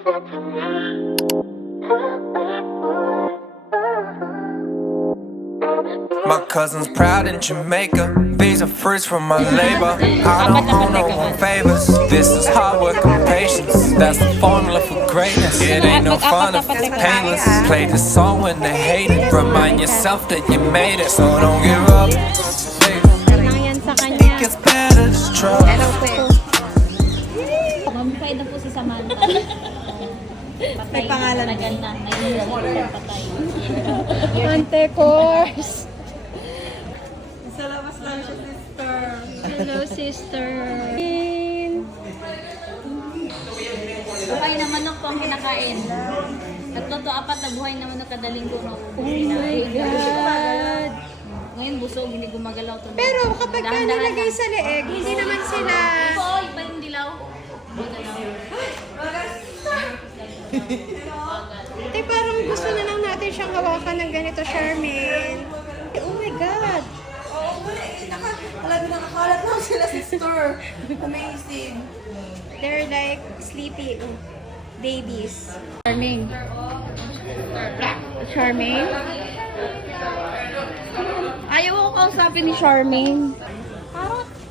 My cousin's proud in Jamaica. These are fruits from my labor. I don't owe no one favors. This is hard work and patience. That's the formula for greatness. It ain't no fun if it's painless. Play this song when they hate it. Remind yourself that you made it. So don't give up. It gets better, just trust. Mamify na po si Samantha. Patay pangalan na ganda. Patay. Ante course. Sa labas lang siya, sister. Hello, sister. Buhay na manok po ang kinakain. Nagtotoo apat na buhay na manok kada linggo. Oh my God. Ngayon busog, hindi gumagalaw. Pero kapag ka nilagay sa leeg, hindi naman sila... Oo, iba yung dilaw. Gumagalaw. Ate, parang gusto na lang natin siyang hawakan ng ganito, Charmaine. Oh my God. Talaga nakakalat lang sila, sister. Amazing. They're like sleepy babies. Charming. Charmaine? Ayaw ko kausapin ni Charming.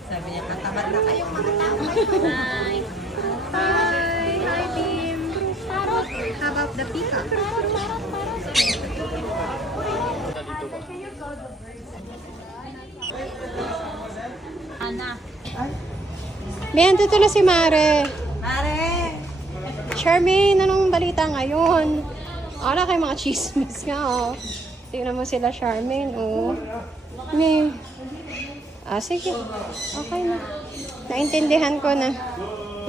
Sabi niya, katamad na kayong mga tao. Hi. Hi! Hi, team! How about the peacock? Ana. May andito na si Mare. Mare! Charmaine, anong balita ngayon? Wala kayo mga chismis nga, oh. Tingnan mo sila, Charmaine, oh. May... sige. Okay na. Naintindihan ko na.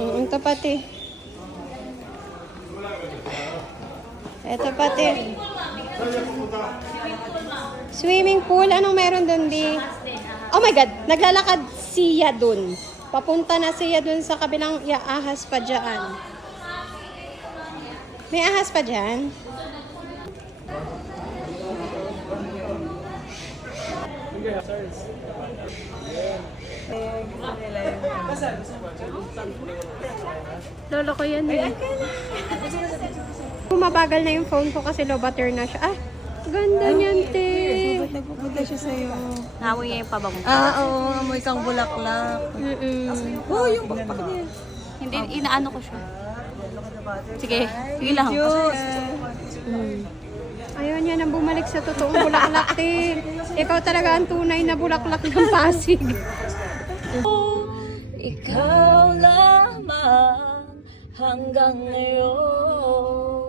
Ito pati. Ito pati. Swimming pool, anong meron dun, Di? Oh my God, naglalakad siya dun. Papunta na siya dun sa kabilang ahas pa dyan. May ahas pa dyan? Lolo ko yan eh. Bumabagal na yung phone ko kasi low battery na siya. Ah, ganda niyan, te. Ba't nagpupunta siya sa'yo? Nawi niya yung pabango. Oo, amoy kang bulaklak. Oh, yung bakpak niya. Hindi, inaano ko siya. Sige, sige lang. Ayaw niya nang bumalik sa totoong bulaklak, te. Ikaw talaga ang tunay na bulaklak ng Pasig. Ikaw lamang hanggang ngayon.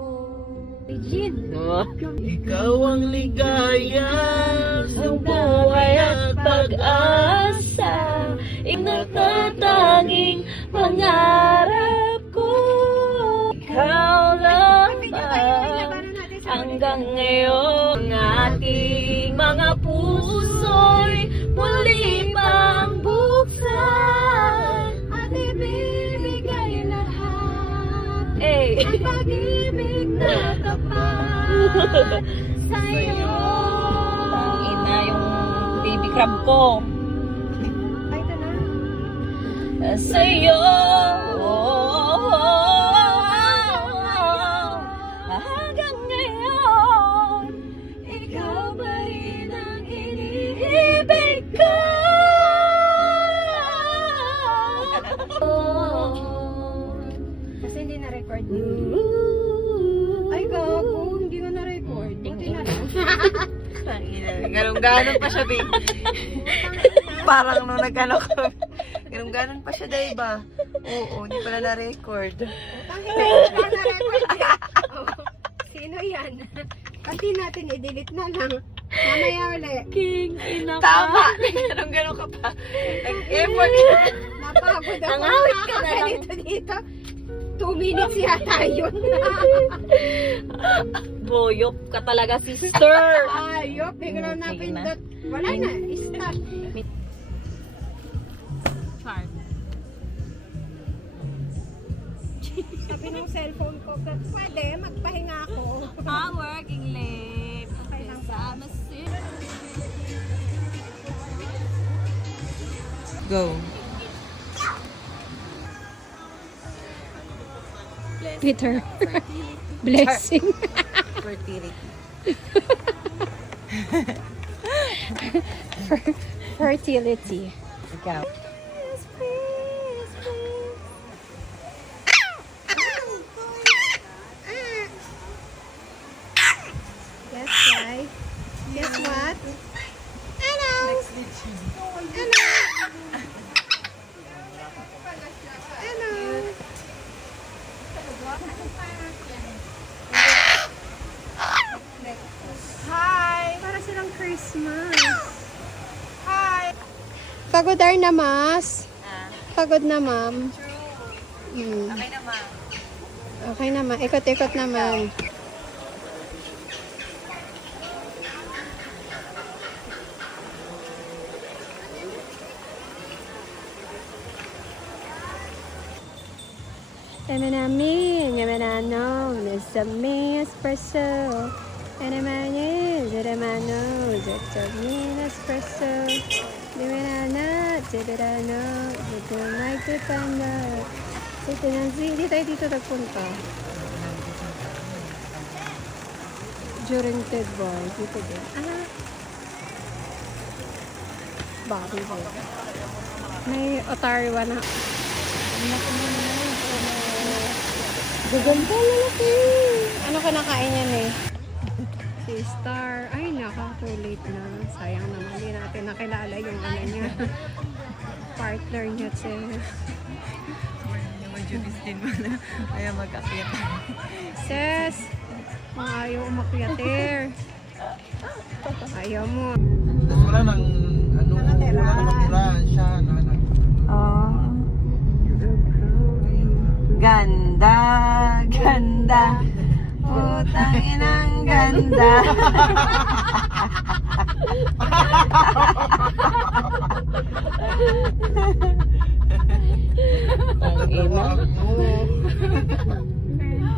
Ikaw ang ligaya sa buhay at pag-asa, natatanging pangarap ko. Ikaw lamang hanggang ngayon, ang ating mga puso'y muli pang buksan At ibibigay lahat ang pag-ibig na tapat sa'yo. Ina yung baby crab ko. Ay, ito na. sa'yo. Hanggang ngayon, ikaw ba rin ang iniibig ko? Kasi hindi na-record. Ay, gago. Hindi nga na-record. Buti na lang. Ganun-ganon pa siya, babe. Parang nung nag-ano kami. Ganun-ganon pa siya, diba? Oo, hindi pala na-record. Hindi na-record. Sino yan? Pati natin i-delete na lang. Mamaya ulit. King, ina ka. Tama! Ganun-ganon ka pa. Nag-effort ka. Napagod ako. Nangawit ka na lang. Dito. 2 minutes yata yun. Boyop ka talaga, sister. Ayop, bigla na pindot. Wala na, stop. Charm. Sabi ng cellphone ko, pwede, magpahinga ako. I'm working late. Okay lang ba? Sama si... Go. Peter. Blessing. Fertility. Fertility. Ikaw. Yes, guys. Guess what? Hello. Hello. Hello. Hi. Para silang Christmas. Hi. Pagod na, mas. Pagod na, ma'am. Okay naman. Okay naman. Ikot-ikot naman. Emanami, emanano, nesami espresso. Enamani, zeramano, zetami espresso. Dimanana, zeberano, zetumay tutanda. Ito na, hindi tayo dito nagpunta. During Ted Boy, dito din. Bobby Boy. May Ottawa na. Gaganda lalaki. Ano kinakain yan eh? Si Star. Ay, naka, too late na. Sayang naman. Hindi natin nakilala yung ano niya. Partner niya, si... Din mo na. Ayaw mag-akit. Sis! Mga ayaw umakyatir. Ayaw mo. Wala nang ano, wala nang natira siya na Oh. Ganda, ganda. Putang inang ganda. Ang ina.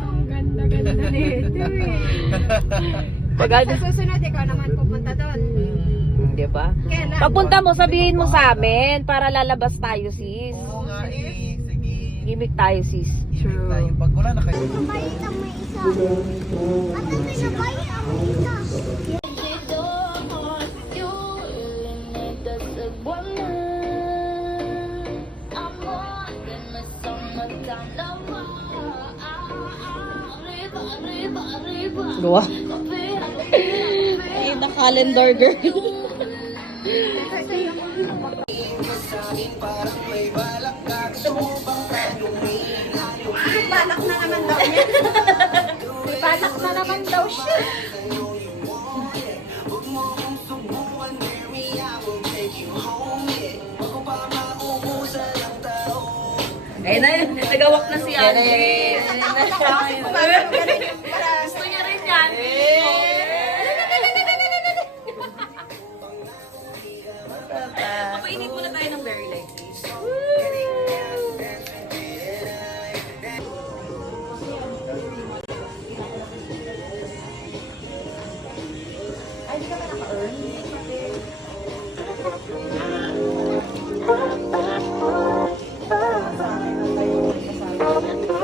Ang ganda-ganda nito eh. Pagad. Sa susunod, ikaw naman pupunta doon. Di ba? Kailan? Pagpunta mo, sabihin mo sa amin para lalabas tayo, sis. Oo nga eh, sige. Gimik tayo, sis. True. Tayo. Pag wala na kayo. Gawa. Ay, the calendar girl. Balak na naman daw niya. May balak na naman daw siya. Ayun na yun. Nagawak na si Andre. Gusto niya rin yan. Papainit muna tayo ng berry like this.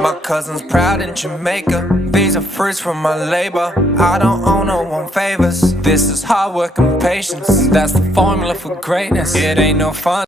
My cousin's proud in Jamaica. These are fruits from my labor. I don't owe no one favors. This is hard work and patience. That's the formula for greatness. It ain't no fun.